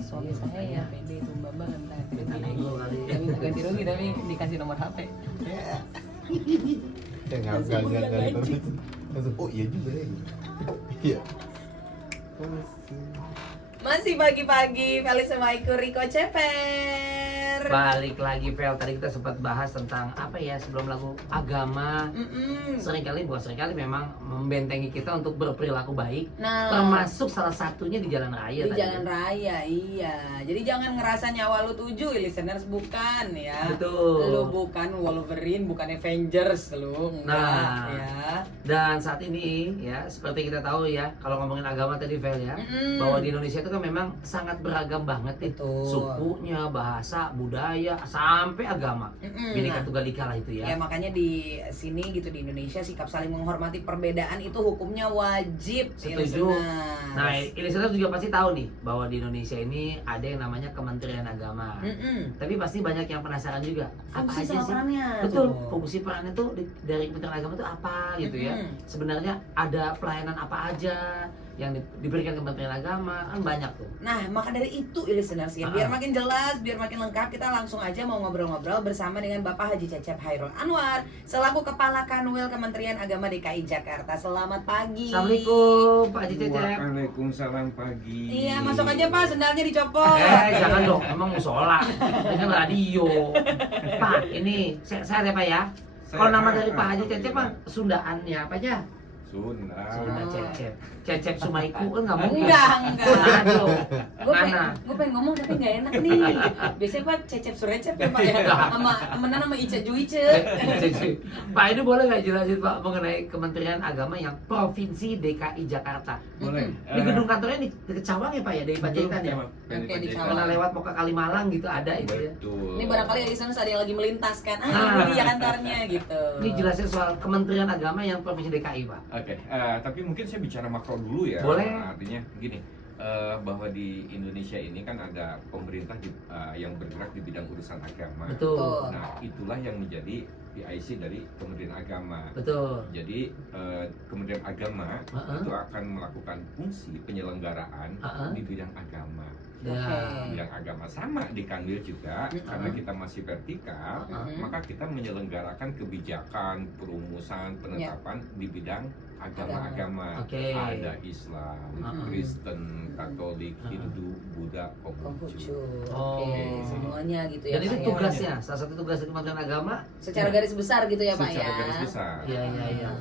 Suami saya ya pede itu mbak Minta nego kali. minta ganti rugi tapi dikasih nomor HP. Ya nggak langsung, oh iya juga ya. Iya. Masih pagi-pagi, Felis sama Iku Riko Ceper. Balik lagi Vel, tadi kita sempat bahas tentang apa ya sebelum lagu agama. Seringkali memang membentengi kita untuk berperilaku baik. Nah, Termasuk salah satunya di jalan raya di tadi. jalan raya, iya. Jadi jangan ngerasa nyawa lu 7, listeners, bukan ya. Betul. Lu bukan Wolverine, bukan Avengers lu, enggak Nah. ya. Dan saat ini ya seperti kita tahu ya, kalau ngomongin agama tadi Vel ya, bahwa di Indonesia itu kan memang sangat beragam banget nih. Betul. Sukunya, bahasa, budaya, sampai agama. Bineka Nah, Tunggal Ika lah itu ya ya. makanya di sini gitu di Indonesia sikap saling menghormati perbedaan itu hukumnya wajib. Setuju. listeners. Nah, listener juga pasti tahu nih bahwa di Indonesia ini ada yang namanya Kementerian Agama. Tapi pasti banyak yang penasaran juga. Apa Fungsi aja sama sih? perannya Betul. tuh. Fungsi perannya tuh dari Kementerian Agama itu apa gitu ya? Sebenarnya ada pelayanan apa aja yang diberikan Kementerian Agama, kan banyak tuh. Nah, maka dari itu listeners ya, biar makin jelas, biar makin lengkap, kita langsung aja mau ngobrol-ngobrol bersama dengan Bapak Haji Cecep Hairul Anwar selaku Kepala Kanwil Kementerian Agama DKI Jakarta. Selamat pagi. Assalamualaikum Pak Haji Cecep. Waalaikumsalam pagi. Iya, masuk aja Pak, sendalnya dicopot. Jangan dong, emang musola. Ini radio. Pak, ini saya ada Pak ya. Kalau nama dari Pak Haji Cecep Pak, Sundaannya apa aja? Sunda Cecep. Cecep Sumaiku kan nggak mungkin. Enggak. Aduh. Gue Mana? pengen ngomong tapi nggak enak nih. Biasanya Pak Cecep Surecep ya Pak ya, sama temenan sama Ica Juice. Pak, ini boleh nggak jelasin Pak mengenai Kementerian Agama yang Provinsi DKI Jakarta? Boleh. Di gedung kantornya di dekat Cawang ya Pak ya, dari Panjaitan ya? Oke, di Cawang. Karena lewat mau ke Kalimalang gitu ada itu ya. Betul. Ini barangkali di sana ada yang lagi melintas kan. Nah. Ini ya kantornya gitu. Ini jelasin soal Kementerian Agama yang Provinsi DKI Pak. Oke, tapi mungkin saya bicara makro dulu ya. Boleh. Artinya gini, bahwa di Indonesia ini kan ada pemerintah yang bergerak di bidang urusan agama. Betul. Nah, itulah yang menjadi PIC dari Kementerian Agama. Betul. Jadi Kementerian Agama itu akan melakukan fungsi penyelenggaraan di bidang agama. Ya. Bidang agama sama di Kanwil juga, karena kita masih vertikal, maka kita menyelenggarakan kebijakan, perumusan, penetapan di bidang agama-agama. Oke. Ada Islam, Kristen, Katolik, Hindu, Buddha, Konghucu. Oke, semuanya gitu ya. Dan itu Pak, ya. tugasnya, salah satu tugas Kementerian Agama. Secara garis besar gitu ya Pak ya. Secara garis besar. Iya.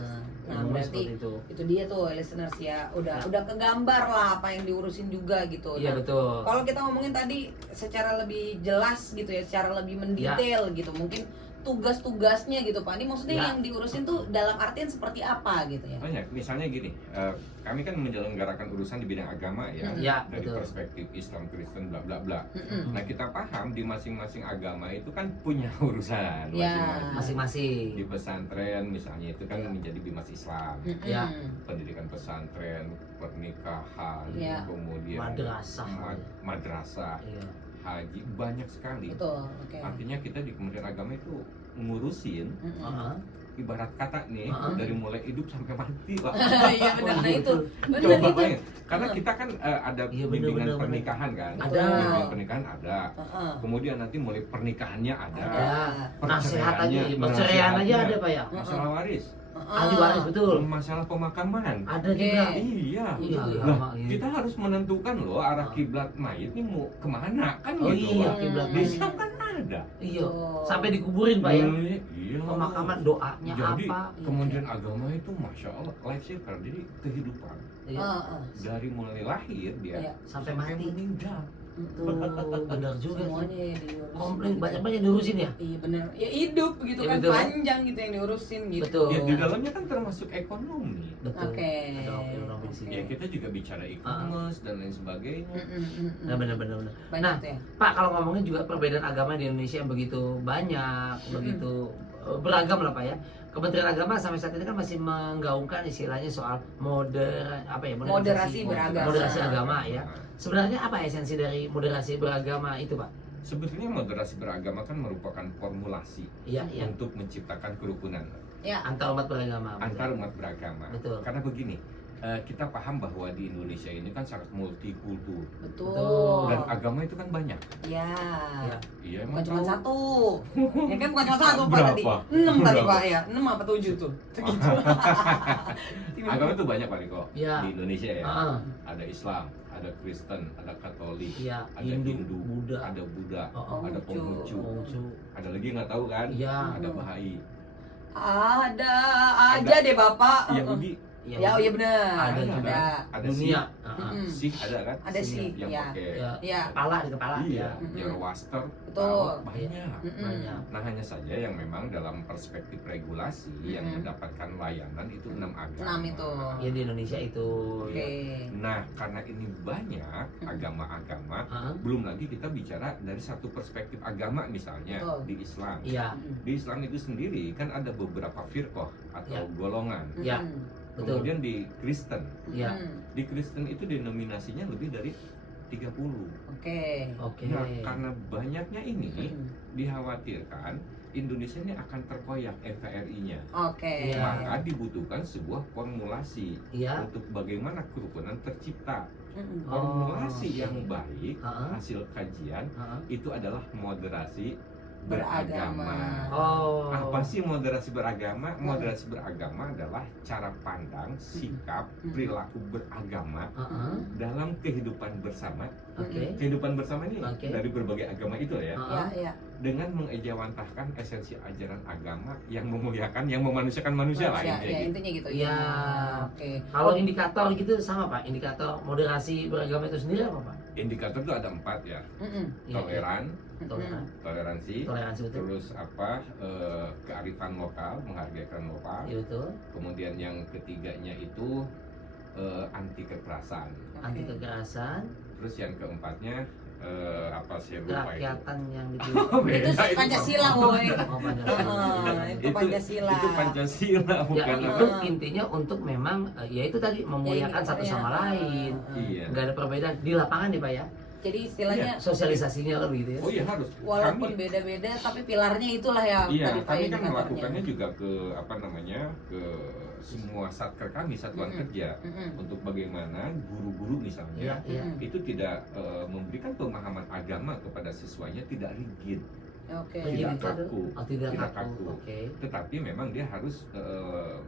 Nah, berarti itu dia tuh listeners ya, udah kegambar lah apa yang diurusin juga gitu. Iya, Nah, betul. kalau kita ngomongin tadi secara lebih jelas gitu ya, secara lebih mendetail gitu, mungkin tugas-tugasnya gitu Pak. Ini maksudnya yang diurusin tuh dalam artian seperti apa gitu ya? Banyak, misalnya gini, kami kan menyelenggarakan urusan di bidang agama ya, dari betul. perspektif Islam, Kristen, bla bla bla. Nah, kita paham di masing-masing agama itu kan punya urusan Masing-masing. Di pesantren misalnya itu kan menjadi bimas Islam, Ya. pendidikan pesantren, pernikahan, kemudian madrasah, Iya. haji, banyak sekali. Betul, oke. Artinya kita di Kementerian Agama itu ngurusin ibarat kata nih dari mulai hidup sampai mati lah. Iya benar, nah itu benar Coba itu. bayangin, karena kita kan ada bimbingan bener. pernikahan kan, Ada. bimbingan pernikahan ada, kemudian nanti mulai pernikahannya ada, Nasihat aja, perceraiannya, perceraian aja ada Pak ya. masalah waris, Ahli waris betul. masalah pemakaman. Ada juga. Iya, Iya, Nah, iya. kita harus menentukan loh arah kiblat mayit ini mau kemana kan Oh gitu. iya, Pak. kiblat Di mayit. Islam kan ada. Iya. Sampai dikuburin Pak ya. Iya. Pemakaman doanya Jadi apa? Kementerian Agama itu masya Allah life saver, jadi kehidupan Iya. dari mulai lahir dia Sampai mati. meninggal. Tuh, benar juga. Semuanya yang diurusin. Komplain banyak diurusin ya. Iya benar. Ya hidup gitu Ya, kan, betul. panjang gitu yang diurusin gitu. Betul. Ya di dalamnya kan termasuk ekonomi. Betul. Oke. Ada ekonomi di sini. Ya kita juga bicara e-commerce dan lain sebagainya. Nah, benar. Banyak Nah, tuh ya. Pak, kalau ngomongin juga perbedaan agama di Indonesia yang begitu banyak, begitu beragam lah Pak ya. Kementerian Agama sampai saat ini kan masih menggaungkan istilahnya soal Moderasi beragama. Moderasi agama ya. Sebenarnya apa esensi dari moderasi beragama itu Pak? Sebetulnya moderasi beragama kan merupakan formulasi Iya. untuk menciptakan kerukunan Ya. Antar umat beragama. betul. antar umat beragama. Betul. Karena begini, kita paham bahwa di Indonesia ini kan sangat multikultur Betul. dan agama itu kan banyak. Ya. Iya, Bukan emang cuma tahu. satu. Ya kan bukan cuma satu Pak tadi. Berapa? 6 tadi Berapa? Pak ya. 6 apa 7 tuh? Segitu. Agama itu banyak Pak Riko Iya. di Indonesia ya. Heeh. Ada Islam, ada Kristen, ada Katolik, Iya, ada Hindu, Hindu, Buddha. ada Buddha, Oh, ada Konghucu. Konghucu, ada lagi nggak tahu kan? Iya. Ada Bahai, Ada aja deh Bapak. Yahudi, Ya, oh iya benar. Ada juga. ada Dunia. Mm-mm. Sikh ada kan? Ada sih, Yang ya. pakai Ya. Ya. Kepala di kepala. iya, Mm-mm. Zoroaster, Betul. Taoist, banyak. Mm-mm. Banyak. Nah hanya saja yang memang dalam perspektif regulasi yang Mm-mm. mendapatkan layanan itu 6 agama. 6 itu. Ya di Indonesia itu. Oke. Nah karena ini banyak agama-agama, Heeh. belum lagi kita bicara dari satu perspektif agama misalnya Betul. di Islam. Iya, Di Islam itu sendiri kan ada beberapa firqah atau Ya. golongan. Ya. betul. Kemudian di Kristen, Iya. di Kristen itu denominasinya lebih dari 30. Oke. Oke. Nah, karena banyaknya ini Mm-mm. dikhawatirkan Indonesia ini akan terkoyak NKRI-nya. Oke. Iya. Maka dibutuhkan sebuah formulasi Iya. untuk bagaimana kerukunan tercipta. Mm-mm. Formulasi oke. yang baik, Heeh. hasil kajian Heeh. itu adalah moderasi Beragama. beragama. Oh. Apa sih moderasi beragama? Moderasi beragama adalah cara pandang, sikap, perilaku beragama Heeh. dalam kehidupan bersama. Oke. Kehidupan bersama ini Oke. dari berbagai agama itu ya, Ya, Heeh. ya. dengan mengejawantahkan esensi ajaran agama yang memuliakan, yang memanusiakan manusia lah Ya, intinya ya, gitu. intinya gitu. Iya. Oke. Kalau indikator gitu sama Pak, indikator moderasi beragama itu sendiri apa Pak? Indikator itu ada 4 ya, Mm-mm. Iya, toleran, Toleran. toleransi, Toleransi betul. terus apa kearifan lokal, menghargai kearifan lokal. Iya betul. Kemudian yang ketiganya itu anti kekerasan. Anti Oke. kekerasan, Terus yang keempatnya apa sih lupa itu. kerakyatan yang Oh, beda, Itu itu Pancasila, Pak. woi. Oh, Pancasila. Itu Pancasila. Itu Pancasila Ya bukan itu apa. intinya untuk memang ya itu tadi memuliakan Ya, satu ya. sama lain. Iya. Nggak ada perbedaan di lapangan nih Pak ya. Jadi istilahnya Sosialisasinya kan begitu ya. Oh iya harus. walaupun Kami, beda-beda tapi pilarnya itulah ya iya, tadi Pak kami kan indikatornya. melakukannya juga ke apa namanya ke semua satker kami, satuan Mm-mm. kerja, Mm-mm. untuk bagaimana guru-guru misalnya Iya. Mm-mm. itu tidak memberikan pemahaman agama kepada siswanya, tidak rigid, Oke. Tidak Jadi itu ada- kaku. Oh, tidak Tidak kaku. kaku. Oke. tetapi memang dia harus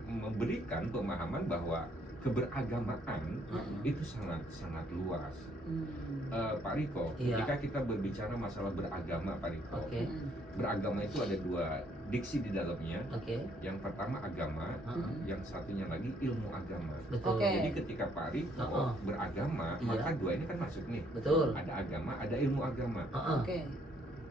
memberikan pemahaman bahwa keberagamaan Mm-mm. itu sangat sangat luas. Hmm. Pak Riko, Iya. ketika kita berbicara masalah beragama, Pak Riko, Oke. Mm-mm. beragama itu ada 2 diksi di dalamnya. Oke. Yang pertama agama, Heeh. yang satunya lagi ilmu agama. Betul. Oke. Jadi ketika Pak Riko Heeh. beragama, Iya. maka 2 ini kan masuk nih. Betul. Ada agama, ada ilmu agama. Heeh. Oke.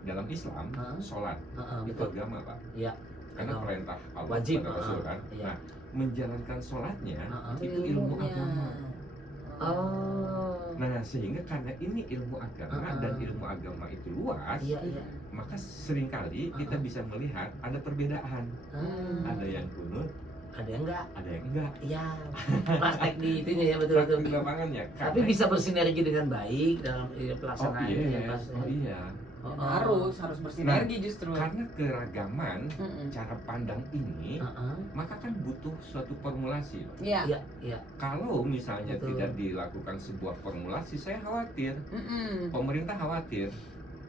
Dalam Islam, Heeh. sholat Heeh, itu betul. agama, Pak. Iya. Karena Agama. perintah Allah Wajib, kepada Rasul kan. iya. Nah, menjalankan sholatnya Heeh. itu ilmu Ilmunya. agama. Oh. Nah, sehingga karena ini ilmu agama Heeh. dan ilmu agama itu luas, Iya, iya. maka seringkali kita Heeh. bisa melihat ada perbedaan. Hmm. Ada yang kunut, Ada yang enggak? ada yang enggak. Iya. Praktek di itunya ya betul betul. Praktik di lapangannya. Tapi bisa bersinergi dengan baik dalam Oh pelaksanaannya iya, ya pasti. oh iya. Oh, harus bersinergi justru. Karena keragaman Mm-mm. cara pandang ini, Heeh. maka kan butuh suatu formulasi. Pak. Iya. Iya, iya. Kalau misalnya Betul. tidak dilakukan sebuah formulasi, saya khawatir. Mm-mm. Pemerintah khawatir.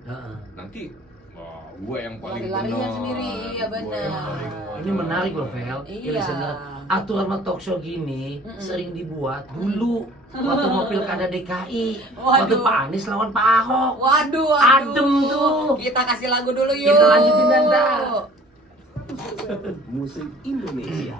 Heeh. Nanti, wah, gue yang paling Lari-larian benar. sendiri, iya Gua benar. yang paling Ini menarik loh, Vel. Iya. Listener. Aturan talk show gini Mm-mm. sering dibuat dulu waktu mau pilkada DKI, waktu Waduh. Pak Anies lawan Pak Ahok. Waduh, waduh. Adem tuh. Kita kasih lagu dulu yuk. Kita lanjutin, Nanda. Musik Indonesia.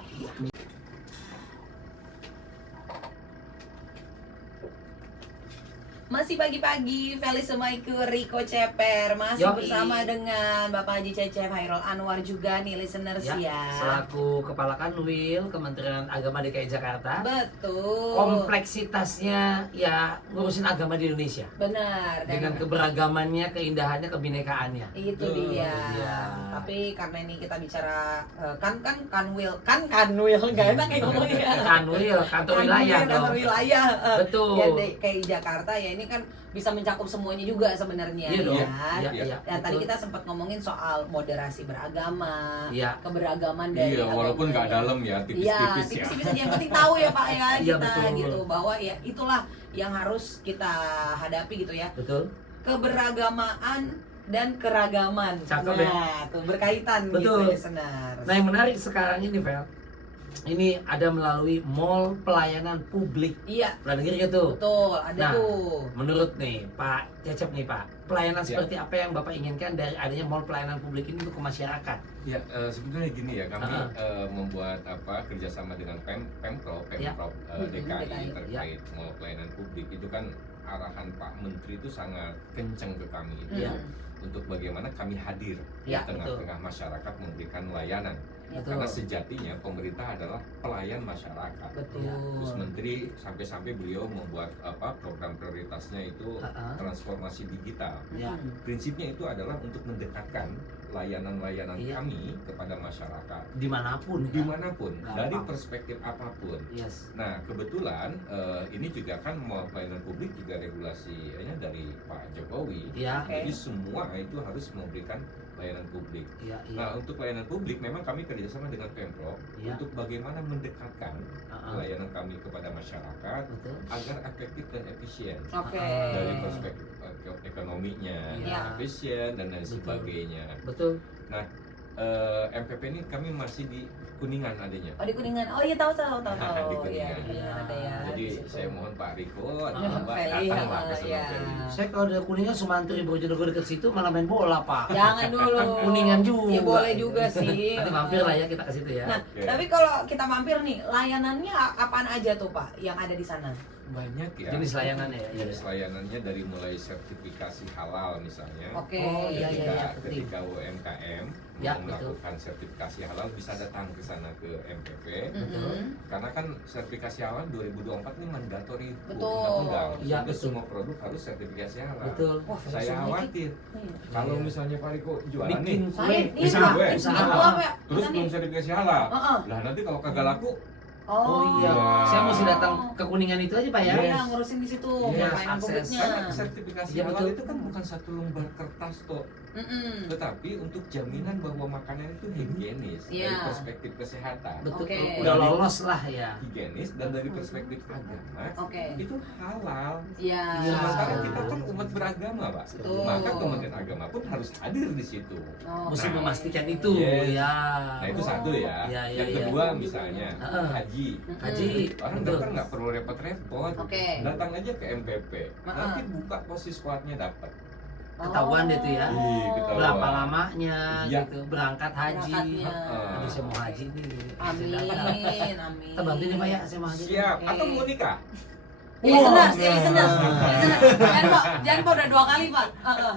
Masih pagi-pagi, Felis Semaiku, Riko Ceper masih Yoi. bersama dengan Bapak Haji Cecep Hairul Anwar juga nih listeners Ya, ya. selaku Kepala Kanwil Kementerian Agama DKI Jakarta. Betul. Kompleksitasnya ya ngurusin agama di Indonesia. Benar. Dan Dengan keberagamannya, keindahannya, kebinekaannya. itu dia. Iya. Tapi karena ini kita bicara kanwil nggak enak ya ngomongnya. Kantor wilayah dong. Kantor wilayah. Betul. Ya KI Jakarta ya ini kan bisa mencakup semuanya juga sebenarnya. Iya dong. Ya. Iya. Dan tadi betul. kita sempat ngomongin soal moderasi beragama, Iya. keberagaman dari Iya, walaupun nggak dalam ya, tipis-tipis ya. tipis-tipis aja yang penting tahu ya Pak ya Iya, kita betul. gitu bahwa ya itulah yang harus kita hadapi gitu ya. Betul. Keberagamaan dan keragaman. Cakep ya. Nah, tuh berkaitan Betul. gitu listeners. Nah, yang menarik sekarang ini, Vel, ini ada melalui mall pelayanan publik. Iya, Pernah denger gitu? betul, ada Nah, tuh. Menurut nih Pak Cecep nih Pak, pelayanan Ya. seperti apa yang Bapak inginkan dari adanya mall pelayanan publik ini untuk ke masyarakat? Ya, sebetulnya gini ya, kami Ah. membuat kerjasama dengan Pemprov Ya. DKI DKI, terkait mall pelayanan publik. Itu kan arahan Pak Menteri itu sangat kencang ke kami itu Ya. untuk bagaimana kami hadir Ya, di tengah-tengah masyarakat memberikan layanan. Betul. Karena sejatinya pemerintah adalah pelayan masyarakat. Betul. Ya, Terus Menteri sampai-sampai beliau membuat program prioritasnya itu transformasi digital. Ya. Prinsipnya itu adalah untuk mendekatkan layanan-layanan Iya. kami kepada masyarakat Dimanapun ya. dimanapun Gampang. dari perspektif apapun. Yes. Nah kebetulan ini juga kan mau pelayanan publik juga regulasinya dari Pak Jokowi. Ya. Oke. Jadi semua itu harus memberikan layanan publik. Iya, iya. Nah untuk layanan publik memang kami kerjasama dengan Pemprov Iya. untuk bagaimana mendekatkan Ah, layanan kami kepada masyarakat betul. agar efektif dan efisien. Oke. Dari perspektif ekonominya, Iya. efisien dan lain Betul. sebagainya. Betul. MPP ini kami masih di Kuningan adanya. Oh di Kuningan. Oh iya tahu. Di Iya, Kuningan. iya ada ya. Jadi di situ. saya mohon Pak Riko Ah, atau Mbak Feli, datanglah ke sana iya. Feli. Saya kalau dari Kuningan Sumantri Bojonegoro dekat situ malah main bola Pak. Jangan dulu. Kuningan juga. Ya boleh juga sih. Nanti mampir lah ya kita ke situ ya. Nah, Oke. tapi kalau kita mampir nih, layanannya apaan aja tuh Pak yang ada di sana? Banyak ya. Jenis layanannya ya. Jenis layanannya dari mulai sertifikasi halal misalnya. Oke. Oh, iya, iya. Ketika UMKM Ya, mau betul. melakukan sertifikasi halal bisa datang ke sana ke MPP. Mhm. Karena kan sertifikasi halal 2024 ini mandatory Betul. undang-undang. Iya, Sehingga betul. semua produk harus sertifikasi halal. Betul. Wah, Saya langsung khawatir Iya. kalau Iya. misalnya Pak Riko jualan Bikin nih, Saya ini Bisa Pak, gue. ini Usaha. bikin apa ya? terus belum sertifikasi halal. Heeh. Lah nanti kalau kagak laku, Oh iya. Wah. Saya mesti datang ke Kuningan itu aja Pak ya. Iya, ngurusin di situ Iya, pelayanan akses. publiknya. karena sertifikasi Iya, halal betul. itu kan bukan satu lembar kertas toh, Mm-mm. tetapi untuk jaminan bahwa makanan itu higienis Iya. dari perspektif kesehatan, Betul. Oke. Udah lolos lah ya. higienis dan dari perspektif agama Oke. itu halal. Iya. Iya. Sementara kita kan umat beragama, Pak. Betul. Maka Kementerian Agama pun harus hadir di situ. Oke. Mesti memastikan itu Yes. ya. Nah itu satu ya. Iya, iya, Yang iya. kedua misalnya Heeh. haji. Mm-mm. Haji. Orang Betul. daftar nggak perlu repot-repot. Oke. Datang aja ke MPP. Heeh. Nanti buka posisi squadnya dapat. Ketahuan deh tuh ya. Ih, ketahuan. Berapa lamanya Iya. gitu, berangkat haji. Berangkatnya. Aduh saya mau haji nih. Amin, amin. Kita bantu nih Pak ya, saya mau haji. Siap. Oke. Atau mau nikah? Ya listeners, Wah. Jangan Pak udah 2 kali Pak.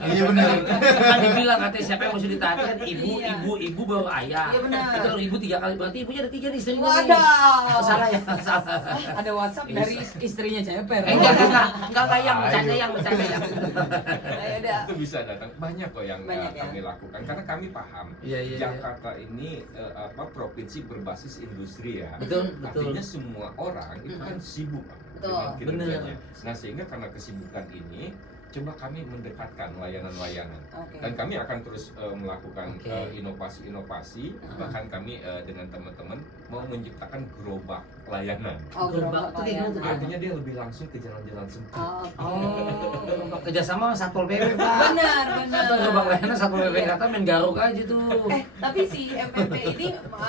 Iya benar. Kan dibilang katanya siapa yang mesti ditaati kan ibu, Iya. ibu baru ayah. Iya, benar. Itu kalau ibu 3 kali berarti ibunya ada 3 nih istrinya. nih. Wadah. Salah ya, salah. Ada WhatsApp dari istrinya Ceper. Enggak yang bercanda yang. Ayo udah. Itu bisa datang. Banyak kok yang Banyak ya. kami lakukan. Karena kami paham Iya, iya. Jakarta ini provinsi berbasis industri ya. Betul, betul. Artinya semua orang itu kan sibuk Pak, Betul. dengan kinerjanya. Nah sehingga karena kesibukan ini coba kami mendekatkan layanan-layanan Oke. dan kami akan terus melakukan Oke. inovasi-inovasi. Bahkan kami dengan teman-teman mau menciptakan gerobak layanan. Oh, Gerobak itu kayak gimana tuh? Artinya dia lebih langsung ke jalan-jalan sempit. Oh, kerjasama sama Satpol PP Pak. Benar, Atau gerobak benar. layanan Satpol PP kata main garuk aja tuh. Tapi si MPP ini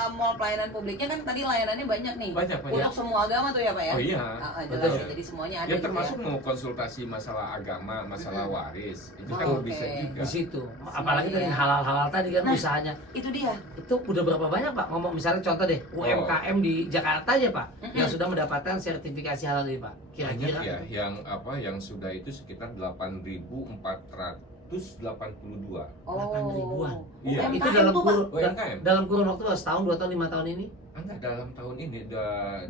mall pelayanan publiknya kan tadi layanannya banyak nih. Banyak. Untuk semua agama tuh ya Pak ya? Oh iya. Jelas Betul. ya, jadi semuanya ada Ya juga termasuk mau konsultasi masalah agama, masalah waris, itu kan Oh, bisa oke. juga. Di situ. Apalagi dari halal-halal tadi kan Nah. usahanya. Itu dia. Itu udah berapa banyak Pak? Ngomong misalnya contoh deh, UMKM di Jakarta aja Pak yang sudah mendapatkan sertifikasi halal ini Pak. Banyak Kira-kira ya yang sudah itu sekitar 8.482. 8.000-an. Iya. itu UMKM dalam tuh, Pak. kurun UMKM. dalam kurun waktu setahun, 2 tahun, 5 tahun ini. Enggak, dalam tahun ini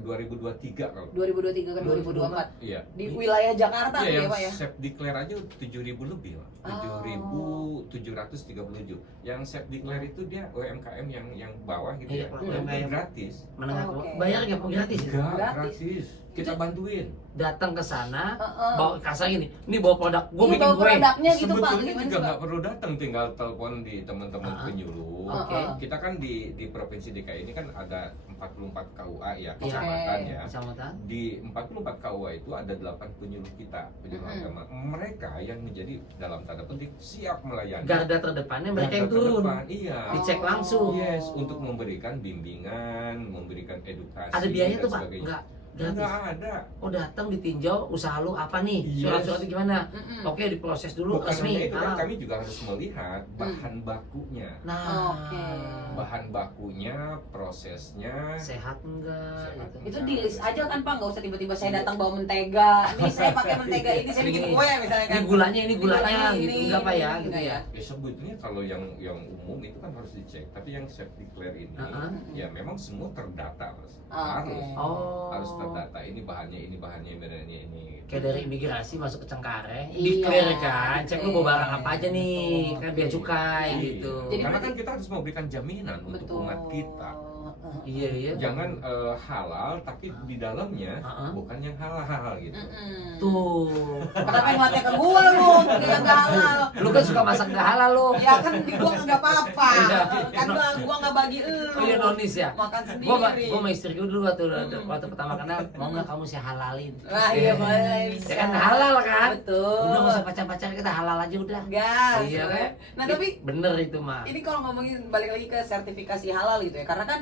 2023 kalau. 2023 ke 2024 Iya. di wilayah Jakarta Iya, tuh ya yang Pak ya. self declare aja 7.000 lebih lah. 7.737. Yang self declare itu dia UMKM yang bawah gitu Iya, ya. Pak, Yang UMKM. gratis. Menengah ke Oke. bayar nggak mau gratis? Enggak, Gratis. gratis. Kita bantuin. Datang ke sana, Heeh. bawa kasar gini, ini bawa produk, gue Iya, bikin bawa kue. produknya gitu Pak. Sebetulnya Gimana juga sih, Pak? nggak perlu datang, tinggal telepon di teman-teman penyuluh. Oke. Kita kan di provinsi DKI ini kan ada 44 KUA ya, Iya. kecamatan ya. Kecamatan. Di 44 KUA itu ada 8 penyuluh kita, penyuluh agama. Mereka yang menjadi dalam tanda petik siap melayani. Garda terdepannya mereka yang Garda turun. terdepan, iya. Dicek Oh. langsung. Yes, untuk memberikan bimbingan, memberikan edukasi. Ada biaya dan tuh Pak? sebagainya. Enggak. Gratis. Enggak ada. Oh datang ditinjau, usaha lu apa nih? Yes. Surat-suratnya gimana? Mm-mm. Oke diproses dulu Bukan resmi. hanya itu kan, halal. kami juga harus melihat bahan bakunya. Nah, Oke. Bahan bakunya, prosesnya. sehat enggak? Sehat. Gitu. Itu di list aja kan Pak, nggak usah tiba-tiba saya datang bawa mentega. Nih saya pakai mentega ini, saya bikin Ini- kue misalnya kan. Ini gulanya, Ini gulanya gitu ini, enggak Pak ya? ini, Gitu enggak ya. Ya sebetulnya kalau yang umum itu kan harus dicek, tapi yang self declare ini ya memang semua terdata Mas. Harus. Oh. Harus terdata, ini bahannya ini. Kayak dari imigrasi masuk ke Cengkareng, Iya. declare kan, cek lu Oke. bawa barang apa aja nih, kan biaya cukai Iya. gitu. Jadi Karena berarti- kan kita harus memberikan jaminan untuk umat kita. Iya iya. Jangan halal tapi di dalamnya bukan yang halal gitu. Tuh. Kenapa yang ngeliatnya ke gua lu? Dia nggak halal. Lu kan suka masak gak halal lu. Ya kan di gua nggak apa-apa. Iya. Kan gua nggak bagi elu. Oh iya nonis ya. Makan sendiri. Gua sama istri gue dulu waktu pertama kenal, mau nggak kamu saya halalin? Wah iya boleh bisa. Ya kan halal kan? Betul. Udah nggak usah pacar-pacar, kita halal aja udah. Gas. Iya kan? Nah tapi Bener itu mah. ini kalau ngomongin balik lagi ke sertifikasi halal gitu ya, karena kan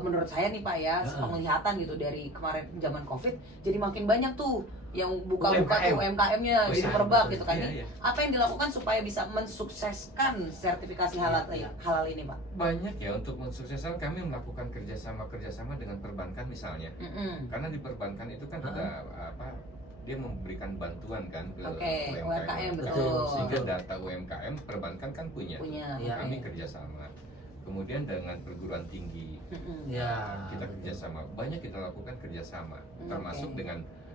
menurut saya nih Pak ya, penglihatan gitu dari kemarin zaman Covid, jadi makin banyak tuh yang buka-buka UMKM-nya Oh, jadi iya, merebak betul. gitu kan. Iya, Ini iya. apa yang dilakukan supaya bisa mensukseskan sertifikasi halal Iya. halal ini Pak? Banyak ya untuk mensukseskan kami melakukan kerjasama dengan perbankan misalnya. Karena di perbankan itu kan ada apa? Dia memberikan bantuan kan ke Oke, UMKM, betul. Betul. Sehingga data UMKM perbankan kan punya. Punya. Kami kerjasama. Kemudian dengan perguruan tinggi Ya. kita kerjasama. Banyak kita lakukan kerjasama, termasuk Oke.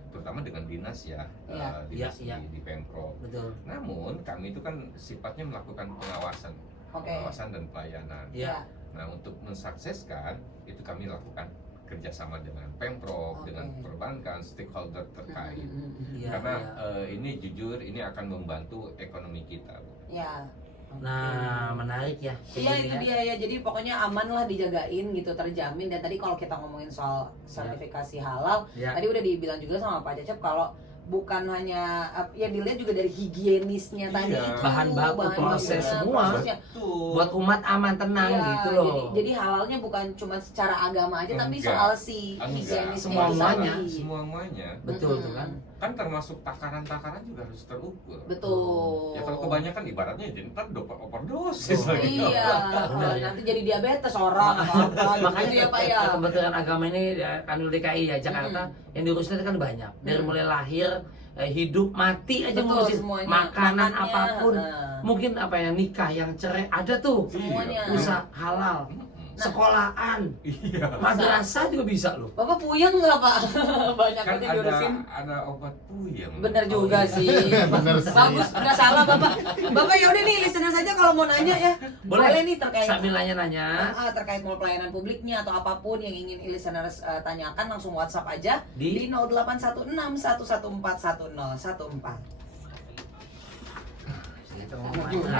terutama dengan dinas ya, Iya. dinas Iya, iya. di Pemprov. Betul. Namun kami itu kan sifatnya melakukan pengawasan, Oke. pengawasan dan pelayanan. Ya. Nah untuk mensukseskan itu kami lakukan kerjasama dengan Pemprov, Oke. dengan perbankan, stakeholder terkait. Iya. Karena Iya. ini jujur ini akan membantu ekonomi kita. Ya. Nah, menarik ya. Iya Ini itu ya. dia ya, jadi pokoknya aman lah, dijagain gitu, terjamin. Dan tadi kalau kita ngomongin soal sertifikasi halal, Ya. tadi udah dibilang juga sama Pak Cecep kalau bukan hanya ya dilihat juga dari higienisnya tadi Iya. itu, Bahan baku, proses bakunya, semua. prosesnya. Buat umat aman tenang Iya, gitu loh. jadi halalnya bukan cuma secara agama aja, tapi Enggak. soal si Enggak. higienisnya Semuanya. itu tadi. Semuanya Betul tuh kan. kan termasuk takaran-takaran juga harus terukur. Betul. Ya kalau kebanyakan ibaratnya jadi ntar overdosis Oh. lagi. Iya, Bener ya. nanti jadi diabetes orang apa Makanya gitu ya Pak ya. Kementerian Agama ini ya, Kanwil DKI ya Jakarta yang diurusin itu kan banyak. Dari mulai lahir, hidup, mati aja Betul, ngurusin. semuanya. Makanan Makannya, apapun. Mungkin apa ya, nikah yang cerai ada tuh. Semuanya. Usaha halal. Sekolahan, Iya. madrasah juga bisa loh. Bapak puyeng nggak Pak? Banyak Kan yang diurusin. ada obat puyeng. Bener juga sih. Bener sih. Bagus, nggak salah Bapak. Bapak ya udah nih, listener saja kalau mau nanya ya. Boleh. nih terkait Sambil nanya-nanya terkait mau pelayanan publiknya atau apapun yang ingin listeners tanyakan, langsung WhatsApp aja di di 0816 114 1014.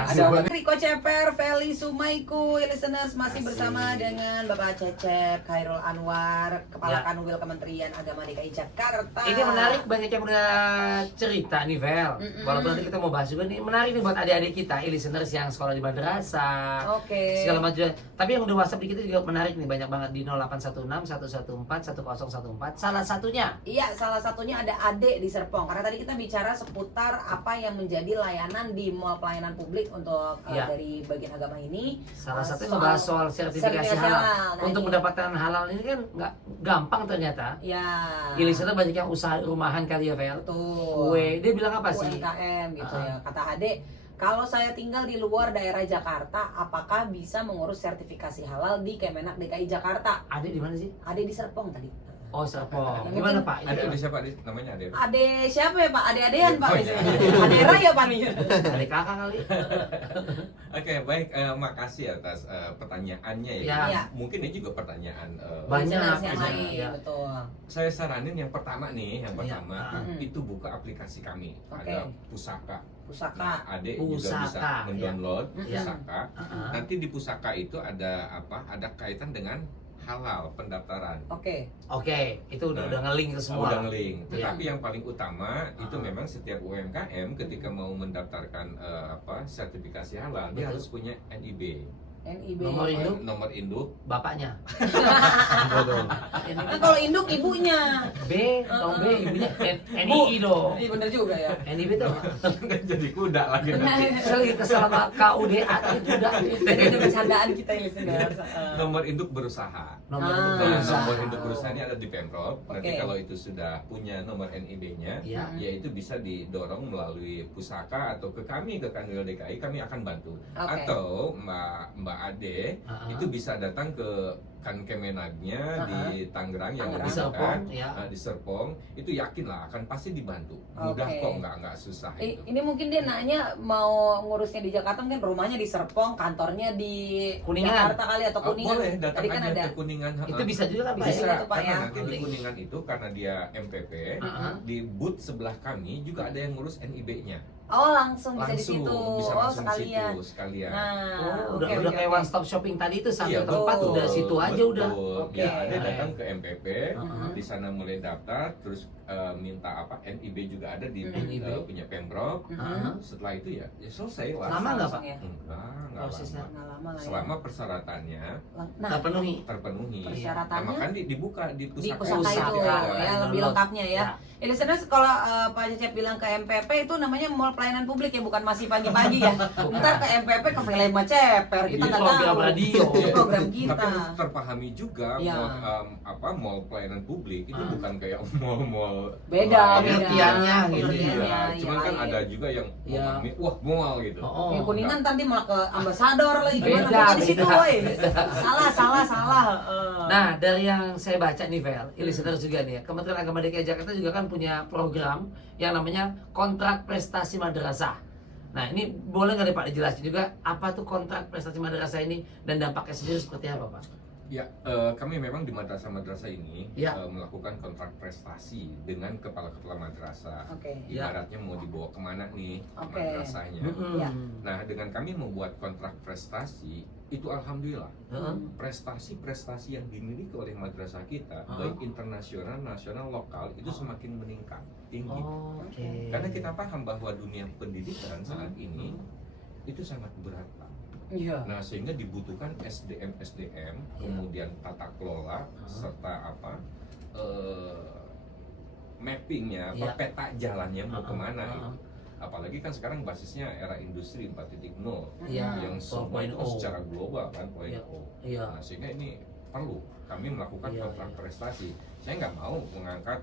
Ada Riko Ceper, Feli Sumaiku, listeners masih bersama dengan Bapak Cecep Khairul Anwar, Kepala Ya. Kanwil Kementerian Agama DKI Jakarta. Ini menarik, banyak yang udah cerita nih Vel. Walaupun nanti kita mau bahas juga nih, menarik nih buat adik-adik kita, listeners yang sekolah di madrasah, Oke. segala macam. Tapi yang udah WhatsApp di kita juga menarik nih, banyak banget di 0816 114 1014. Salah satunya Iya, salah satunya ada Ade di Serpong. Karena tadi kita bicara seputar apa yang menjadi layanan di Mall Pelayanan Publik untuk Iya. dari bagian agama ini. salah satunya Soal ngebahas soal sertifikasi halal. Nah, Untuk ini. mendapatkan halal ini kan nggak gampang ternyata. Ya. Di listener banyak yang usaha rumahan kali ya Vel. Betul. Kue, dia bilang apa sih? UMKM gitu Ah. ya. Kata Ade, Kalau saya tinggal di luar daerah Jakarta, apakah bisa mengurus sertifikasi halal di Kemenak DKI Jakarta? Ada di mana sih? Ada di Serpong tadi. Oh, Serpong. Mungkin Gimana Pak? Ada siapa namanya ada? Ade siapa ya Pak? Ade-adean Pak. Oh, iya. Ade Raya Pak nih. Ada kakak kali. Oke, baik, makasih atas pertanyaannya ya. Ya. Mungkin ini juga pertanyaan Banyak. Listeners yang banyak, lain, ya. betul. saya saranin yang pertama nih, yang Iya. pertama Mhm. itu buka aplikasi kami. Oke. Ada Pusaka. Pusaka. Nah, adik juga bisa Pusaka, mendownload iya. Pusaka. Heeh. Nanti di Pusaka itu ada apa? Ada kaitan dengan halal pendaftaran. Oke. Oke, itu udah Nah, nge-link ke semua. Udah nge-link. Iya. Tetapi yang paling utama itu Ah. memang setiap UMKM ketika mau mendaftarkan sertifikasi halal dia Betul. harus punya NIB. NIB. Nomor induk? Nomor induk. Bapaknya. Nah, kalau induk ibunya. B, dong B, ibunya NII dong. Iya bener juga ya. NIB tuh. Jadi kuda lagi nanti. Saya lagi kesel sama KUDA tadi udah. Jadi itu bercandaan kita ini listeners. Nomor induk berusaha. Nomor Ah. itu Nah, berusaha. nomor induk berusaha ini ada di Pemprov. Nanti Oke. kalau itu sudah punya nomor NIB-nya, Ya. ya itu bisa didorong melalui Pusaka atau ke kami ke Kanwil DKI, kami akan bantu. Oke. Atau Mbak Ade itu bisa datang ke Kemenagnya di Tangerang yang Tangerang. Di Serpong, membutuhkan, ya. di Serpong itu yakinlah akan pasti dibantu. Mudah Oke. kok, nggak susah itu. Ini mungkin dia nanya mau ngurusnya di Jakarta, mungkin rumahnya di Serpong, kantornya di Kuningan. Jakarta kali atau Kuningan. Boleh datang Tadi kan aja ada. ke Kuningan. Itu bisa juga kan Pak? Bisa. ya? itu, Pak, karena ya. nanti di Link. Kuningan itu karena dia MPP, Heeh. di booth sebelah kami juga ada yang ngurus NIB-nya. Oh, langsung bisa di Langsung situ. bisa Oh, langsung sekalian. situ sekalian. Nah, Oh, udah oke, udah oke, kayak oke. one stop shopping tadi itu sampai Iya, tempat betul. udah situ aja udah. Oke. Ya, ada Keren. datang ke MPP, Heeh. di sana mulai daftar, terus minta apa NIB juga ada di NIB. punya Pemprov. Mhm. Setelah itu ya selesai lah. Lama nggak Pak? Langsung ya. Enggak Prosesnya? lama. Nggak lama lah ya. Selama persyaratannya Nah, Terpenuhi. terpenuhi. Persyaratannya? Nah, makanya dibuka di di Pusaka. pusaka itu Pusaka. ya lebih Download. lengkapnya ya. Ya listeners, kalau Pak Cecep bilang ke MPP itu namanya mall pelayanan publik ya, bukan masih pagi-pagi ya. Ntar ke MPP ke Vilema Ceper, kita Iya, nggak program tahu. radio. Itu program Tapi kita. harus terpahami juga Iya. mall pelayanan publik itu Ah. bukan kayak mall-mall Beda, lain. beda. Pengertiannya gitu Iya, Pengertiannya, cuman ya, kan lain. ada juga yang Iya. memahami, wah mall gitu. Oh, Yang Kuningan nanti malah ke ambasador lagi, gimana Beda, bukan di situ, beda, woi. beda. Salah. Nah, dari yang saya baca nih, Vel, listeners juga nih ya, Kementerian Agama DKI Jakarta juga kan punya program yang namanya kontrak prestasi madrasah. Nah, ini boleh nggak nih Pak dijelasin juga apa tuh kontrak prestasi madrasah ini dan dampaknya sendiri seperti apa, Pak? Ya, kami memang di madrasah-madrasah ini Ya. melakukan kontrak prestasi dengan kepala-kepala madrasah. Oke. Ya. Ibaratnya mau dibawa kemana nih Oke. madrasahnya. Ya. Nah, dengan kami membuat kontrak prestasi, itu alhamdulillah Heeh. prestasi-prestasi yang dimiliki oleh madrasah kita, Ah. baik internasional, nasional, lokal, itu semakin meningkat tinggi. Oh, oke. Karena kita paham bahwa dunia pendidikan saat ini itu sangat berat, Pak. Iya. Nah, sehingga dibutuhkan SDM, kemudian tata kelola, serta apa mappingnya, Iya. peta jalannya mau kemana. Heeh. Apalagi kan sekarang basisnya era industri 4.0 Iya, yang semua itu 4.0. secara global kan, Iya. 4.0. Iya. Nah, sehingga ini perlu kami melakukan Iya, kontrak iya. prestasi. Saya nggak mau mengangkat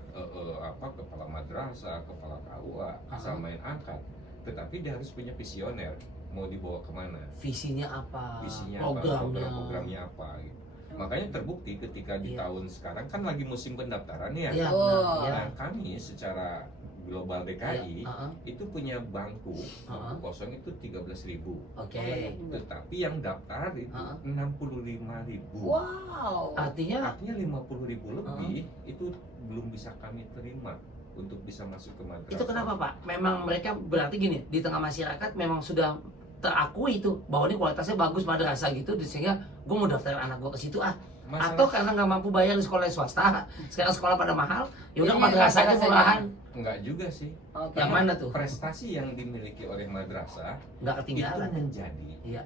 kepala madrasah, kepala KUA asal main angkat, tetapi dia harus punya visioner, mau dibawa kemana, Visinya apa? visinya apa, Programnya. programnya apa gitu. Makanya terbukti ketika di Iya. tahun sekarang kan lagi musim pendaftaran ya. Iya, Oh. benar. Iya. Nah, kami secara global DKI Iya, heeh. itu punya bangku Uh-uh. kosong itu 13.000. Oke. Tetapi yang daftar itu Uh-uh. 65.000. Wow. Artinya Artinya 50.000 lebih itu belum bisa kami terima untuk bisa masuk ke madrasah. itu kenapa Pak? Memang mereka berarti gini, di tengah masyarakat memang sudah terakui itu bahwa ini kualitasnya bagus madrasah gitu, sehingga gue mau daftarin anak gue ke situ atau karena nggak mampu bayar di sekolah swasta, sekarang sekolah pada mahal, ya udah Iya, madrasahnya madrasahnya. murahan. Enggak juga sih. Oke. Yang mana tuh? Prestasi yang dimiliki oleh madrasah Nggak itu ketinggalan. menjadi Iya.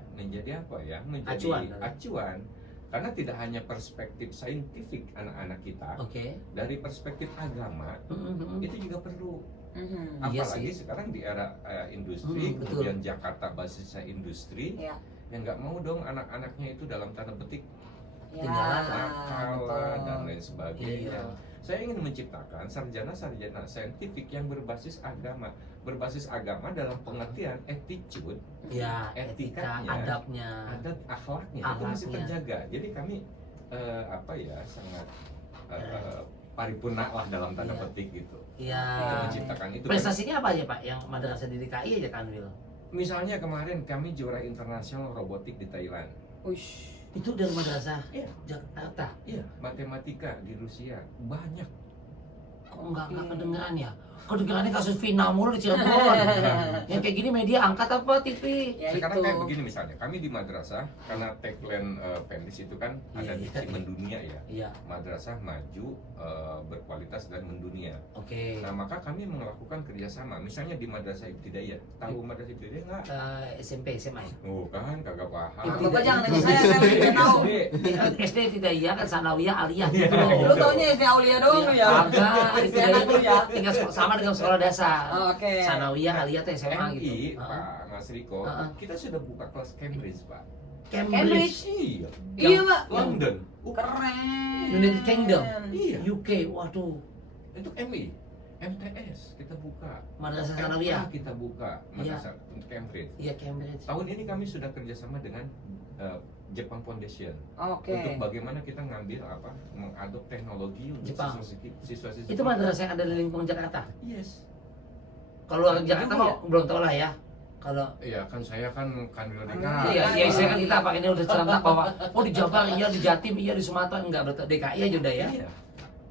apa ya? Menjadi Acuan. acuan. Karena tidak hanya perspektif saintifik anak-anak kita, Oke. dari perspektif agama Mhm. itu juga perlu. Mhm. Iya Apalagi sih. sekarang di era industri, Betul. kemudian Jakarta basisnya industri, Iya. yang nggak mau dong anak-anaknya itu dalam tanda petik Ya, Ketinggalan, nakal lah, betul. dan lain sebagainya. Iya. Saya ingin menciptakan sarjana-sarjana saintifik yang berbasis agama dalam pengertian attitude, Ya, etika, etikanya, adabnya. adat akhlaknya itu masih Akhlaknya. terjaga. Jadi kami sangat paripurna lah dalam tanda Iya. petik gitu. Iya. Kita menciptakan itu. Prestasinya apa aja Pak yang madrasah di DKI aja Kanwil? Misalnya kemarin kami juara internasional robotik di Thailand. Ush. Itu dari madrasah Iya. Jakarta. Iya, matematika di Rusia banyak. Kok nggak kedengeran ya? Kedengerannya kasus Vina mulu di Cirebon. Yang kayak gini media angkat apa TV? Ya Sekarang itu. kayak begini misalnya, kami di madrasah karena tagline Pendis itu kan ada Iya, diksi iya. mendunia ya. Iya, Madrasah maju, berkualitas dan mendunia. oke. Nah, maka kami melakukan kerjasama. Misalnya di Madrasah Ibtidaiyah. Tahu Madrasah Ibtidaiyah nggak? SMP, SMA. Oh kan, kagak paham. Bapak jangan nanya saya tidak tahu. SD tidak iya kan sanawiyah aliyah Iya. gitu Lu loh. taunya SD Aulia doang lu ya? Kagak, SD tidak anak lu ya? tinggal sama dengan sekolah dasar. Oke. Sanawiyah aliyah tuh SMA MI, gitu. Pak Mas Riko, Heeh. kita sudah buka kelas Cambridge, Pak. Cambridge, Iya. Iya, Pak. London. Keren. United Kingdom. Iya. UK, waduh. Itu MI. MTS kita buka. Madrasah MA sanawiyah. kita buka. Madrasah Cambridge. Iya Cambridge. Tahun ini kami sudah kerjasama dengan Jepang Foundation Oke. untuk bagaimana kita ngambil mengadop teknologi untuk Jepang. siswa-siswa Itu madrasah yang ada di lingkungan Jakarta. Yes. Kalau luar Jakarta Juga mau belum tahu lah ya. Kalau Iya kan saya kan Kanwil Ah, DKI. iya, saya kan kita pak ini udah serentak bahwa oh di Jabar iya, di Jatim iya, di Sumatera enggak, betul DKI aja udah ya. Iya.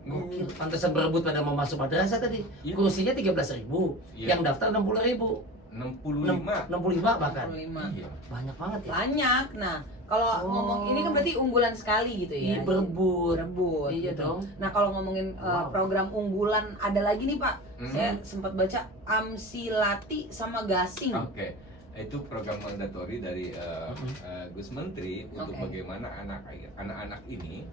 Gokil, pantesan berebut pada mau masuk madrasah tadi. Iya. Kursinya 13.000, Iya. yang daftar 60.000, 65. 65 bahkan. 65. Iya. Banyak banget ya. Banyak. Nah, kalau Oh. ngomong ini kan berarti unggulan sekali gitu ya. Iya, berebut. Berebut. Iya gitu. dong. Nah, kalau ngomongin Wow. program unggulan ada lagi nih, Pak. Mhm. Saya sempat baca Amsilati sama Gasing. Oke, itu program mandatori dari Gus Menteri untuk Oke. bagaimana anak-anak ini.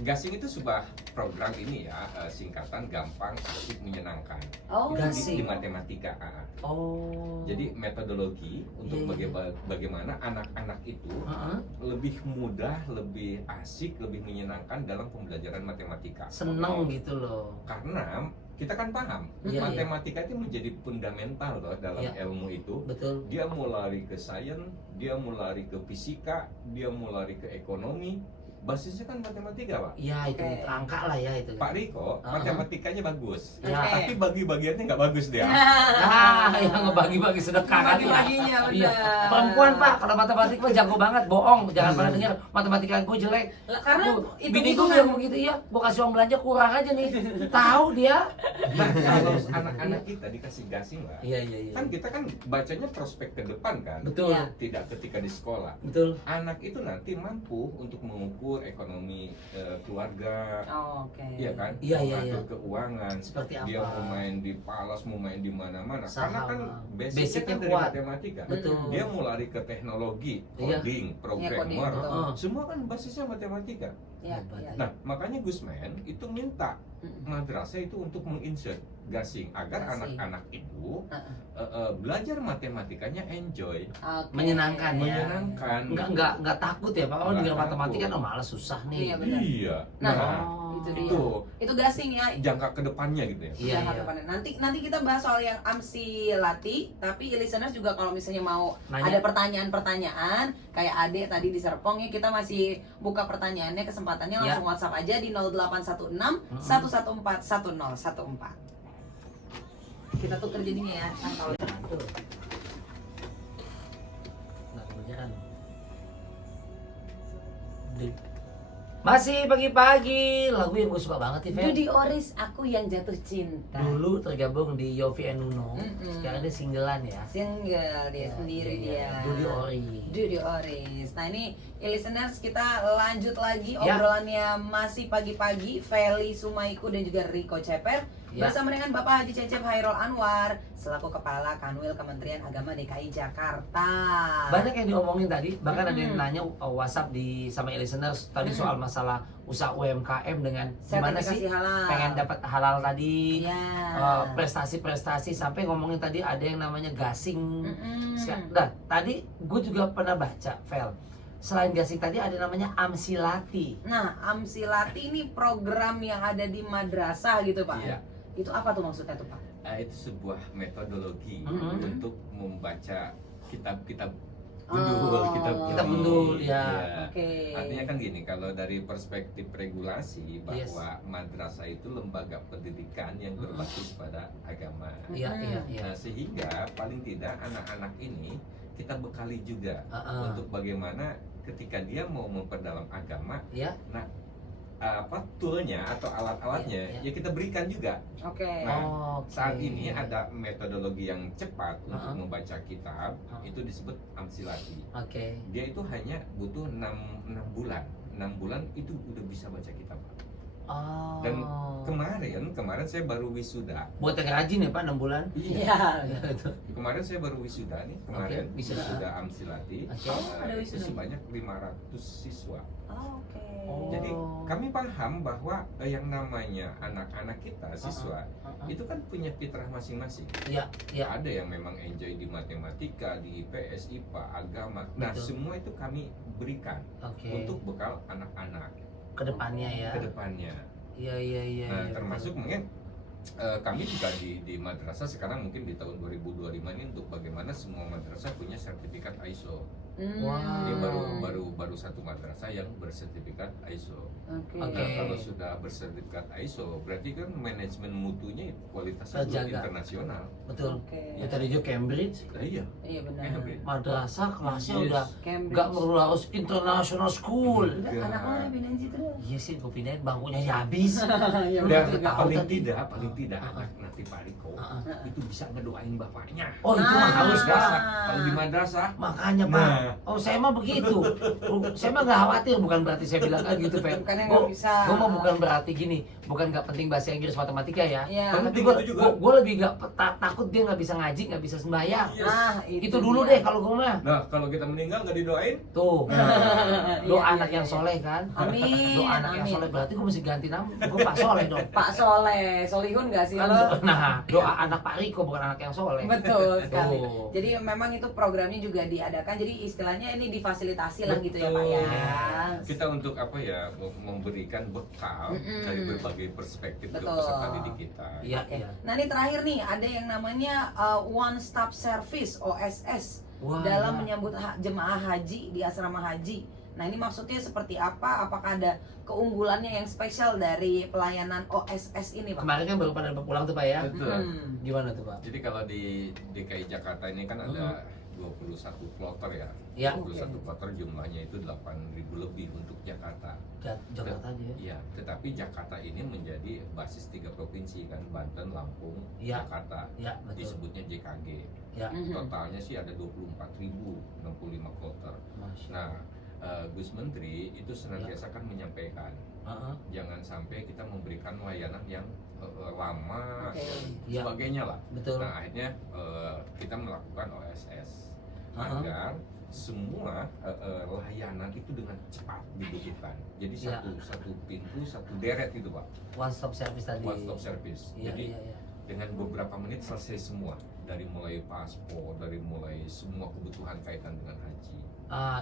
Gasing itu sebuah program ini ya, singkatan gampang, asik, menyenangkan. Oh, Itu Gasing. di matematika. Oh. Jadi metodologi untuk Iya, iya. bagaimana anak-anak itu Heeh. lebih mudah, lebih asik, lebih menyenangkan dalam pembelajaran matematika. Seneng gitu loh. Karena kita kan paham, Iya, iya. matematika itu menjadi fundamental loh dalam Iya. ilmu itu. Betul. Dia mau lari ke sains, dia mau lari ke fisika, dia mau lari ke ekonomi. Basisnya kan matematika, Pak. Iya, itu Oke. angka lah ya itu. Pak Riko, matematikanya bagus. Ya. Oke. Tapi bagi-bagiannya nggak bagus dia. Ah, yang ngebagi-bagi sedekah kan ya. Bagi-baginya Iya. benar. Perempuan Pak, kalau matematika mah jago banget, bohong. Jangan pernah dengar matematika gue jelek. Lah, karena Aku- itu bini gue hitungan. bilang begitu, iya. Gue kasih uang belanja kurang aja nih. Tahu dia. Nah, kalau anak-anak kita dikasih gasing lah, Iya, iya, iya. kan kita kan bacanya prospek ke depan kan, Betul. Iya. tidak ketika di sekolah. Betul. Anak itu nanti mampu untuk mengukur ekonomi keluarga, Oh, oke. iya kan? Iya, iya, Mengatur iya. keuangan. Seperti apa? Dia mau main di Palas, mau main di mana-mana. Karena Saham. kan basicnya Basicnya kan dari kuat. matematika. Betul. Dia mau lari ke teknologi, Iya. coding, programmer, betul. Heeh. semua kan basisnya matematika. Ya, Hebat. ya. Nah, makanya Gusman itu minta Mm-mm. madrasah itu untuk menginsert gasing agar Gasing. anak-anak itu Heeh. belajar matematikanya enjoy, Oke. Menyenangkan ya. menyenangkan. Enggak takut ya Pak. Kalau Nggak dengar takut. matematika oh malah susah nih. Iya, benar. Iya. Nah, Oh. itu dia. itu Itu gasing ya. jangka kedepannya gitu ya. Iya, Jangka iya. depannya. Nanti kita bahas soal yang Amsilati, tapi listeners juga kalau misalnya mau Nanya. ada pertanyaan-pertanyaan kayak Ade tadi di Serpong ya, kita masih buka pertanyaannya, kesempatannya Ya. langsung WhatsApp aja di 0816 114 1014. Kita tuker jadinya ya. Kan kalau Aduh. Nggak kebanyakan. Masih pagi-pagi, lagu yang gue suka banget nih, Fen. Dudi Oris, aku yang jatuh cinta. Dulu tergabung di Yofi and Nuno, Mm-mm. sekarang dia singlean ya. Single dia Ya, sendiri iya. dia. Dudi Ori. Dudi Oris. Nah ini listeners, kita lanjut lagi Ya. obrolannya masih pagi-pagi. Feli Sumaiku dan juga Riko Ceper Ya. bersama dengan Bapak Haji Cecep Hairul Anwar selaku Kepala Kanwil Kementerian Agama DKI Jakarta. Banyak yang diomongin tadi, bahkan ada yang Mm-mm. nanya WhatsApp di sama listeners tadi soal masalah usaha UMKM dengan gimana Sertifikasi sih halal. pengen dapat halal tadi, Iya. prestasi-prestasi sampai ngomongin tadi ada yang namanya gasing. Mm-mm. Nah, tadi gue juga pernah baca, Vel, selain gasing tadi ada namanya Amsilati. Nah, Amsilati ini program yang ada di madrasah gitu Pak? Iya. Itu apa tuh maksudnya tuh Pak? Itu sebuah metodologi Mhm. untuk membaca kitab-kitab Oh. bundul, Kitab bundul, ya. Oke. Artinya kan gini, kalau dari perspektif regulasi Yes. bahwa madrasah itu lembaga pendidikan yang berbasis pada agama. Iya, Mhm. iya, iya. Nah, sehingga paling tidak anak-anak ini kita bekali juga Heeh. untuk bagaimana ketika dia mau memperdalam agama, Ya. nah toolnya atau alat-alatnya Iya, iya. ya kita berikan juga. Oke. Nah, Oke. Saat ini ada metodologi yang cepat untuk Uh-uh. membaca kitab, itu disebut Amsilati. Oke. Dia itu hanya butuh 6 bulan. 6 bulan itu udah bisa baca kitab. Oh. Dan kemarin saya baru wisuda. buat yang rajin ya Pak 6 bulan. Iya. Ya, itu. Kemarin saya baru wisuda nih, kemarin Oke, wisuda. wisuda Amsilati. Oke. Oh, ada Itu wisuda. sebanyak 500 siswa. Oh, oke. Oh. Jadi kami paham bahwa yang namanya anak-anak kita, siswa, Uh-uh. itu kan punya fitrah masing-masing. Ya, ya. Ada yang memang enjoy di matematika, di IPS, IPA, agama. Nah, Betul. semua itu kami berikan Oke. untuk bekal anak-anak Kedepannya ya. ke depannya. Iya, iya, iya. Nah, iya, termasuk betul. mungkin kami juga di madrasah sekarang mungkin di tahun 2025 ini untuk bagaimana semua madrasah punya sertifikat ISO. Wah. Ini baru satu madrasah yang bersertifikat ISO. Oke. Oke. Nah, kalau sudah bersertifikat ISO, berarti kan manajemen mutunya kualitasnya Terjaga. sudah internasional. Betul. Oke. Ya tadi juga Cambridge, Nah, iya. Iya benar. Cambridge. madrasah kelasnya Yes. udah Cambridge. nggak perlu harus international school. Udah, Iya. anak mana pindahin situ deh. Iya sih, gue pindahin bangkunya ya habis. Ya, Udah betul, tahu paling tadi. tidak Ah, ah. anak nanti Pak Riko Ah, ah. itu bisa ngedoain bapaknya. Oh itu mah Nah. harus Pak. Kalau di madrasah, Makanya Pak. Nah. Oh saya mah begitu. Saya mah nggak khawatir, bukan berarti saya bilang kan gitu Pak. Bukannya nggak bisa. Gue mah bukan berarti gini, bukan nggak penting bahasa Inggris matematika ya. Iya. Tapi Penting gue itu juga. lebih nggak takut dia nggak bisa ngaji, nggak bisa sembahyang. Yes. Nah, Itu dulu deh kalau gue mah. Nah, kalau kita meninggal nggak didoain, Tuh. Iya, Doa iya, anak iya, yang iya. soleh kan. Amin. Doa anak yang amin. soleh berarti gue mesti ganti nama. Gue Pak Soleh dong. Pak Soleh, Solihun nggak sih Kan, lo? nah, doa anak Pak Riko bukan anak yang soleh. Betul sekali. Tuh. Jadi memang itu programnya juga diadakan. Jadi istilahnya ini difasilitasi lah gitu ya Pak Betul. ya. kita untuk apa ya memberikan bekal Mm-mm. dari berbagai perspektif ke Betul. peserta didik kita. Iya, Oke. iya. Nah ini terakhir nih ada yang namanya One Stop Service OSS Wah, dalam iya. menyambut jemaah haji di asrama haji. Nah ini maksudnya seperti apa? Apakah ada keunggulannya yang spesial dari pelayanan OSS ini Pak? Kemarin kan baru pada pulang tuh Pak ya. Betul. Gimana tuh Pak? Jadi kalau di DKI Jakarta ini kan ada 21 kloter ya. Ya. 21 kloter jumlahnya itu 8.000 lebih untuk Jakarta. Jakarta aja ya. Iya, tetapi Jakarta ini menjadi basis 3 provinsi kan, Banten, Lampung, Iya. Jakarta. Ya, betul. Disebutnya JKG. Ya. Mhm. Totalnya sih ada 24.065 kloter. Masya. Nah, Gus Menteri itu senantiasa kan menyampaikan Heeh. jangan sampai kita memberikan layanan yang lama Oke. dan Ya. sebagainya lah. Betul. Nah, akhirnya kita melakukan OSS Uh-huh. agar semua layanan itu dengan cepat dibutuhkan. Jadi Ya. satu pintu, satu deret gitu Pak. One stop service tadi. One stop service. Iya, Jadi iya, iya. dengan beberapa menit selesai semua, dari mulai paspor, dari mulai semua kebutuhan kaitan dengan haji.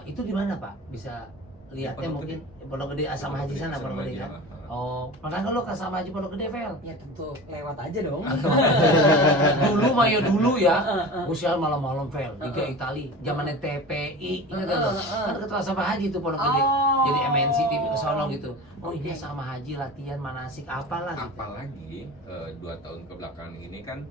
Itu di mana Pak? Bisa lihatnya Pondok mungkin Pondok Gede asrama haji sana Asrama Pondok Gede Haji, kan? ah. Oh, pernah nggak lo ke asrama haji Pondok Gede, Vel? Ya tentu lewat aja dong. Dulu mah ya dulu ya. Usia malam-malam Vel, Liga Itali, zamannya TPI, ingat nggak lo? Kan deket asrama haji tuh Pondok Gede. Oh. Jadi MNC TV ke sono gitu. Oh ini asrama haji latihan manasik apalah gitu. Apalagi 2 tahun kebelakangan ini kan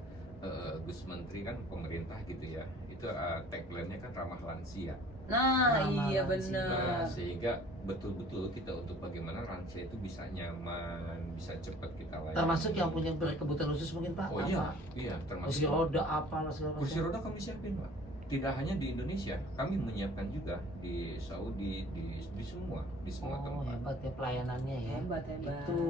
Gus Menteri kan pemerintah gitu ya, itu tagline-nya kan ramah lansia. Nah, Ramah iya lansia. benar. Sehingga betul-betul kita untuk bagaimana lansia itu bisa nyaman, bisa cepat kita layani. Termasuk yang punya berkebutuhan khusus mungkin Pak. Oh apa? iya, Kursi termasuk roda apalah segala kursi macam. roda kami siapin Pak. Tidak hanya di Indonesia, kami menyiapkan juga di Saudi, di semua Oh tempat. hebat ya pelayanannya ya. Hebat hebat. Itu.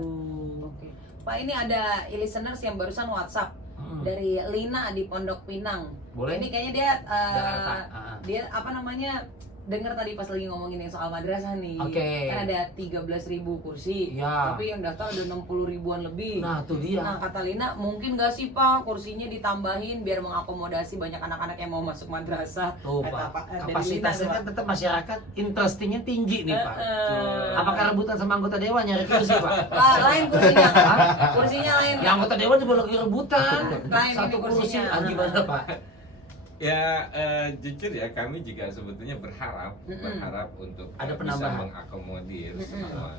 Oke. Pak ini ada listeners yang barusan WhatsApp Hmm. dari Lina di Pondok Pinang. Boleh? Ini kayaknya dia Jakarta. dia apa namanya dengar tadi pas lagi ngomongin yang soal madrasah nih. Oke. Kan ada 13.000 kursi. Iya. Tapi yang daftar ada 60 ribuan lebih. Nah, tuh dia. Nah, kata Lina, mungkin gak sih Pak kursinya ditambahin biar mengakomodasi banyak anak-anak yang mau masuk madrasah? Tuh, Kata Pak. dari Kapasitasnya Lina, kan tetap masyarakat interestingnya tinggi nih, Pak. Pak. Apakah rebutan sama anggota dewan nyari kursi, Pak? Pak, lain kursinya. Kursinya lain. Ya anggota dewan juga lagi rebutan. Lain Satu ini kursi. kursinya. Ah, gimana, Pak? Ya jujur ya kami juga sebetulnya berharap untuk Ada bisa penambahan. mengakomodir semua.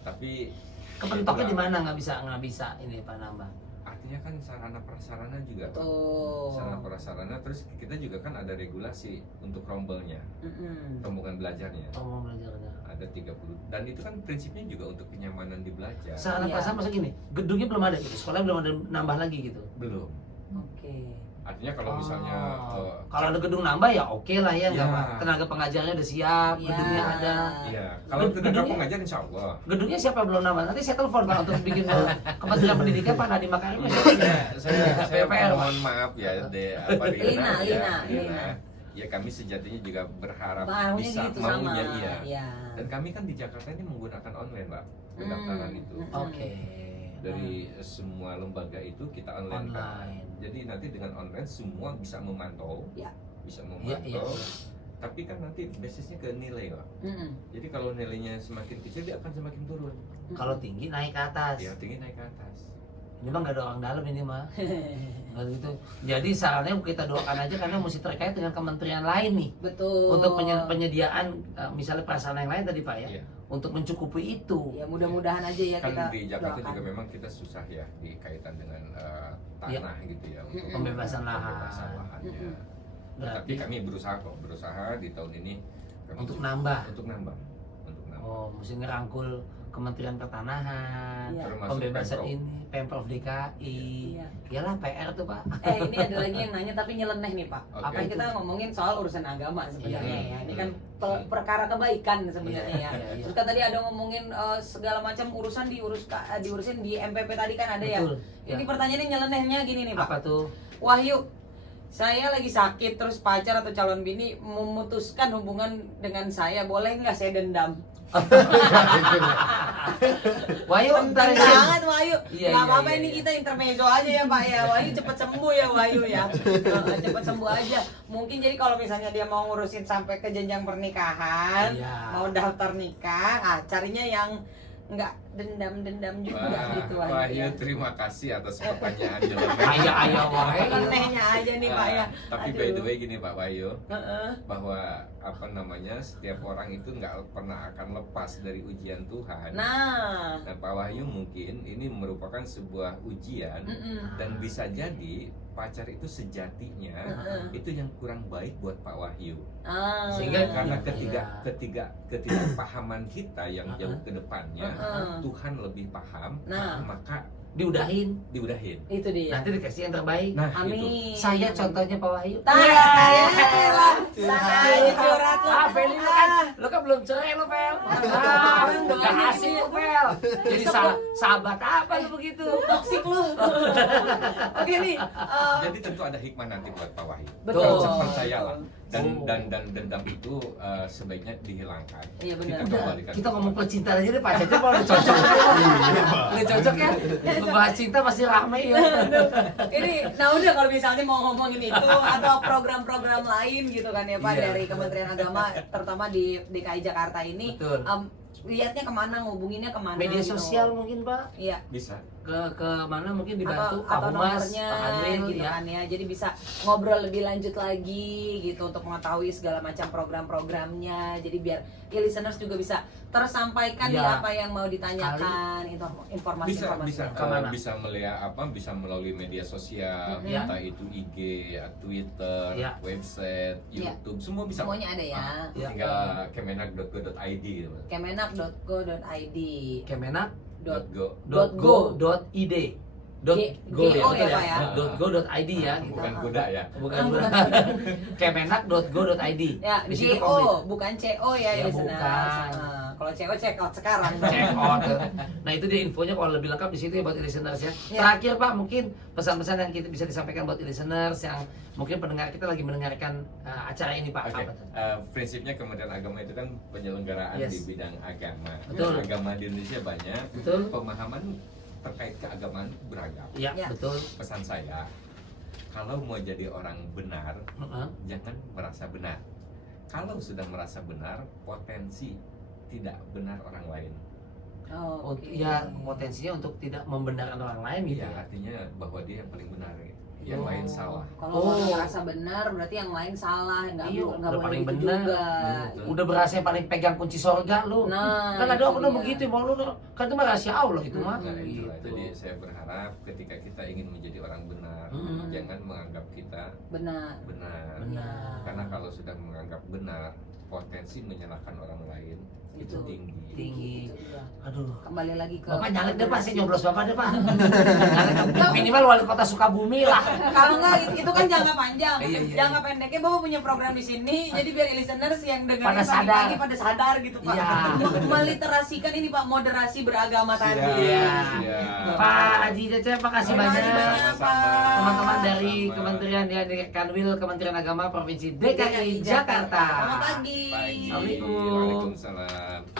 Tapi Kepentoknya itulah, di mana nggak bisa ini Pak nambah? artinya kan sarana prasarana juga Pak. Tuh. Sarana prasarana, terus kita juga kan ada regulasi untuk rombelnya, rombongan belajarnya. Oh, mau belajarnya. Ada 30, dan itu kan prinsipnya juga untuk kenyamanan di belajar. Sarana Iya. prasarana masa gini, gedungnya belum ada gitu, sekolah belum ada nambah lagi gitu. Belum. Oke. Artinya kalau misalnya kalau ada gedung nambah ya oke lah ya, nggak Iya. Pak? Tenaga pengajarnya udah siap, Iya. gedungnya ada. iya, kalau tenaga Gedungnya- pengajar insya Allah. Gedungnya siapa belum nambah? Nanti saya telepon Pak untuk bikin Kementerian Pendidikan Pak Nadiem Makarim. saya PPR, mohon maaf ya Lina. Ya kami sejatinya juga berharap Maunya bisa gitu sama. maunya iya. Iya. Dan kami kan di Jakarta ini menggunakan online, Mbak, pendaftaran itu. Oke. Dari semua lembaga itu kita online kan. Online. Jadi nanti dengan online semua bisa memantau. Ya. Bisa Iya, iya. memantau. Tapi kan nanti basisnya ke nilai, Mbak. Jadi kalau nilainya semakin kecil dia akan semakin turun. Kalau tinggi naik ke atas. Ya, tinggi naik ke atas. Ini mah nggak ada orang dalam ini mah. Nggak gitu. Jadi sarannya kita doakan aja karena mesti terkait dengan kementerian lain nih. Betul. Untuk penyediaan misalnya prasarana yang lain tadi Pak ya. Iya. Untuk mencukupi itu. Ya mudah-mudahan aja ya Kan kita di Jakarta doakan. juga memang kita susah ya di kaitan dengan tanah gitu ya untuk Pembebasan lahan. pembebasan lahannya. Tapi kami berusaha di tahun ini kami Untuk juga- nambah. untuk nambah. Oh, mesti ngerangkul Kementerian Pertanahan, Iya. Termasuk pembebasan Pemprov. ini, Pemprov DKI. Iya. Iyalah PR tuh Pak. Ini ada lagi yang nanya tapi nyeleneh nih Pak. Oke. Apa yang kita ngomongin soal urusan agama sebenarnya Iya. ya. Ini kan perkara kebaikan sebenarnya ya. Iya, iya. Terus kan tadi ada ngomongin segala macam urusan diurusin di MPP tadi kan ada ya. Betul. Ini pertanyaannya nyelenehnya gini nih Pak. Apa tuh? Wahyu, saya lagi sakit terus pacar atau calon bini memutuskan hubungan dengan saya, boleh nggak saya dendam? Wahyu, Penting ntar banget Wahyu. Iya, Nggak iya, apa-apa iya, ini iya. kita intermezzo aja ya Pak ya. Wahyu cepet sembuh ya Wahyu ya. Cepet sembuh aja. Mungkin jadi kalau misalnya dia mau ngurusin sampai ke jenjang pernikahan, Iya. mau daftar nikah, carinya yang nggak dendam-dendam juga gitu Wahyu. Wahyu, terima kasih atas pertanyaan jawabannya. Ayah Wahyu. Nyelenehnya aja nih Pak ya. Tapi Aduh. by the way gini Pak Wahyu, Heeh. bahwa apa namanya setiap orang itu nggak pernah akan lepas dari ujian Tuhan. Nah, Dan Pak Wahyu mungkin ini merupakan sebuah ujian dan bisa jadi pacar itu sejatinya itu yang kurang baik buat Pak Wahyu. Sehingga Karena Iya. ketidakpahaman kita yang jauh ke depannya, Heeh. Tuhan lebih paham, Nah. maka Diudahin. diudahin. itu dia. Nanti dikasih yang terbaik. Nah, itu. Amin. Saya contohnya Pak Wahyu. Saya curhat lu. Feli lu kan belum cerai lu Fel. Gak asik lu Fel. Jadi sahabat apa lu begitu? Toksik lu. Oke nih. Jadi tentu ada hikmah nanti buat Pak Wahyu. Betul. Percayalah. Oh. Dan dendam itu sebaiknya dihilangkan. Iya, benar. Kita kembalikan. Kita ngomong pecinta aja deh Pak Cece kalau udah cocok. Udah cocok ya. Membahas cinta pasti ramai ya. Ini, nah udah kalau misalnya mau ngomongin itu atau program-program lain gitu kan ya Pak Iya. dari Kementerian Agama, terutama di DKI Jakarta ini, Betul. lihatnya kemana, ngubunginnya kemana? Media gitu. sosial mungkin Pak. Iya. Bisa. Ke mana mungkin dibantu Pak atau Humas, nomornya Pak Adril gitu ya. kan ya. Jadi bisa ngobrol lebih lanjut lagi gitu untuk mengetahui segala macam program-programnya. Jadi biar listeners juga bisa tersampaikan Ya. nih apa yang mau ditanyakan, itu informasi-informasi. Bisa melihat bisa melalui media sosial, Ya. entah itu IG, Twitter, Ya. website, Ya. YouTube, semua bisa. Semuanya ada ya. Ya. Tinggal kemenak.go.id gitu. Kemenak.go.id. Kemenak.go.id. Go ya, Pak ya? .go.id ya. gitu. Bukan kuda ya. Bukan. Kemenak.go.id. Ya, Di situ GO, bukan CO ya, Ya, listeners. bukan. Kalau cewek check out sekarang. Check out. Nah itu dia infonya kalau lebih lengkap di situ ya buat listeners ya. Ya. Terakhir Pak, mungkin pesan-pesan yang kita bisa disampaikan buat listeners yang mungkin pendengar kita lagi mendengarkan acara ini Pak. Oke, Apa tuh? prinsipnya Kementerian Agama itu kan penyelenggaraan Yes. di bidang agama. Betul. Agama di Indonesia banyak. Betul. Pemahaman terkait keagamaan beragam. Iya, Ya. betul. Pesan saya, kalau mau jadi orang benar, Heeh. jangan merasa benar. Kalau sudah merasa benar, potensi tidak benar orang lain. Oh, oke. Ya potensinya untuk tidak membenarkan orang lain gitu Ya, ya. artinya bahwa dia yang paling benar, gitu. Yang lain salah. Kalau Oh. orang merasa benar berarti yang lain salah, nggak Iya, nggak udah boleh paling gitu benar. juga. Betul. Udah berasa yang paling pegang kunci sorga lu. Nah, Kan ada itu oknum dia. begitu, mau lu kan itu mah rahasia Allah itu mah. Nah, itulah. Gitu. Jadi saya berharap ketika kita ingin menjadi orang benar, jangan menganggap kita Benar. benar. Benar. Karena kalau sudah menganggap benar, potensi menyalahkan orang lain itu Itu. tinggi. Tinggi. Itu dia. Aduh. Kembali lagi ke Bapak nyalek deh Pak, saya nyoblos Bapak deh Pak. Nyalek minimal wali kota Sukabumi lah. Kalau enggak itu kan jangka panjang. Iya, iya. Jangka pendeknya Bapak punya program di sini, jadi biar listeners yang dengerin Pada sadar. pagi-pagi pada sadar gitu Pak. Iya. Meliterasikan ini Pak, moderasi beragama tadi. Iya. Siap. Pak Haji Cecep, makasih Terima kasih banyak. banyak, Pak. Teman-teman dari Sama-sama. Kementerian ya dari Kanwil Kementerian Agama Provinsi DKI Jakarta. Selamat pagi. Pagi. Assalamualaikum. Waalaikumsalam.